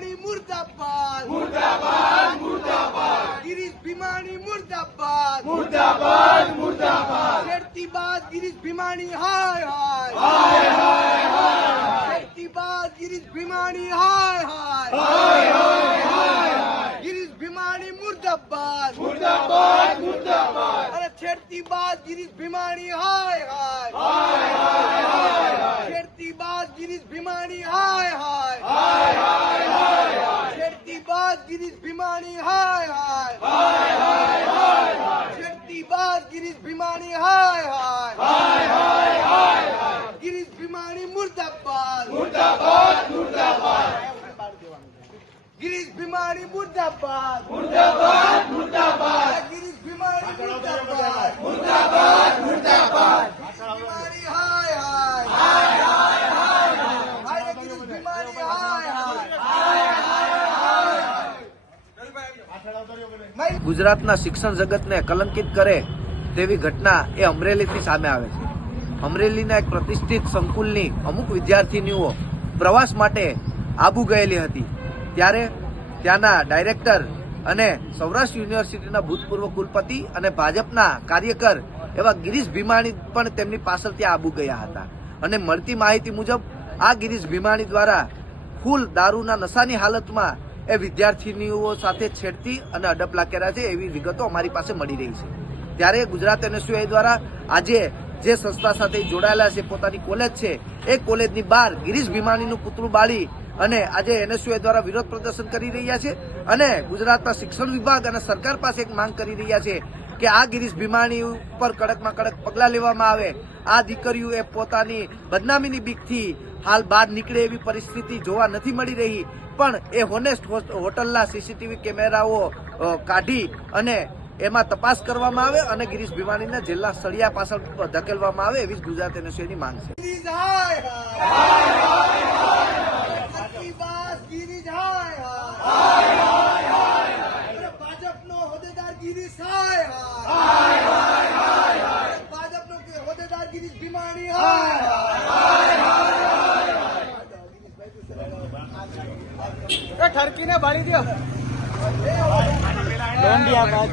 ભીમાણી મુર્દાબાદ मुर्दाबाद मुर्दाबाद ગિરીશ ભીમાણી મુર્દાબાદ मुर्दाबाद मुर्दाबाद છેડતી બાદ ગિરીશ ભીમાણી હાય હાય हाय हाय हाय છેડતી બાદ ગિરીશ ભીમાણી હાય હાય हाय हाय हाय ગિરીશ ભીમાણી મુર્દાબાદ मुर्दाबाद मुर्दाबाद અરે છેડતી બાદ ગિરીશ ભીમાણી હાય હાય हाय हाय हाय છેડતી બાદ ગિરીશ ભીમાણી હાય હાય हाय हाय हाय છેડતી બાદ ગિરીશ ભીમાણી હાય હાય हाय हाय हाय છેડતી બાદ ગિરીશ ભીમાણી હાય હાય हाय हाय हाय ગિરીશ ભીમાણી મુર્દાબાદ मुर्दाबाद मुर्दाबाद ગિરીશ ભીમાણી મુર્દાબાદ मुर्दाबाद मुर्दाबाद ગિરીશ ભીમાણી મુર્દાબાદ मुर्दाबाद मुर्दाबाद ભીમાણી હાય હાય હાય ગિરીશ ભીમાણી હાય હાય ગુજરાતના શિક્ષણ જગતને કલંકિત કરે તેવી ઘટના એ અમરેલીથી સામે આવે છે. અમરેલીના એક પ્રતિષ્ઠિત સંકુલની અમુક વિદ્યાર્થીનીઓ પ્રવાસ માટે આબુ ગયેલી હતી. ત્યારે ત્યાંના ડાયરેક્ટર અને સૌરાષ્ટ્ર યુનિવર્સિટીના ભૂતપૂર્વ કુલપતિ અને ભાજપના કાર્યકર એવા ગિરીશ ભીમાણી પણ તેમની પાછળ ત્યાં આબુ ગયા હતા. અને મળતી માહિતી મુજબ આ ગિરીશ ભીમાણી દ્વારા ફૂલ દારૂના નશાની હાલતમાં એ વિદ્યાર્થીનીઓ સાથે છેડતી અને અડપલા કર્યા છે એવી વિગતો અમારી પાસે મળી રહી છે. ત્યારે ગુજરાત એનએસયુઆઈ દ્વારા આજે જે સંસ્થા સાથે જોડાયેલા છે, પોતાની કોલેજ છે, એ કોલેજની બહાર ગિરીશ ભીમાણીનું પુતળું બાળી અને આજે એનએસયુઆઈ દ્વારા વિરોધ પ્રદર્શન કરી રહ્યા છે અને ગુજરાતના શિક્ષણ વિભાગ અને સરકાર પાસે એક માંગ કરી રહ્યા છે કે આ ગિરીશ ભીમાણી ઉપર કડકમાં કડક પગલાં લેવામાં આવે. આ દીકરીઓ એ પોતાની બદનામીની બીકથી હાલ બહાર નીકળે એવી પરિસ્થિતિ જોવા નથી મળી રહી, પણ એ હોનેસ્ટ હોટલના સીસીટીવી કેમેરાઓ કાઢી અને એમાં તપાસ કરવામાં આવે અને ગિરીશ ભીમાણીને જેલના સળિયા પાછળ ધકેલવામાં આવે એવી જ ગુજરાત એનએસયુની માંગ છે. ગિરીશ હાય હાય છેડતી બાદ ગિરીશ હાય હાય ભાજપનો હોદ્દેદાર ગિરીશ હાય હાય ભાજપનો હોદ્દેદાર ગિરીશ ભીમાણી હાય હાય ઠરકીને ભાળી દો ડોંડિયા બાદ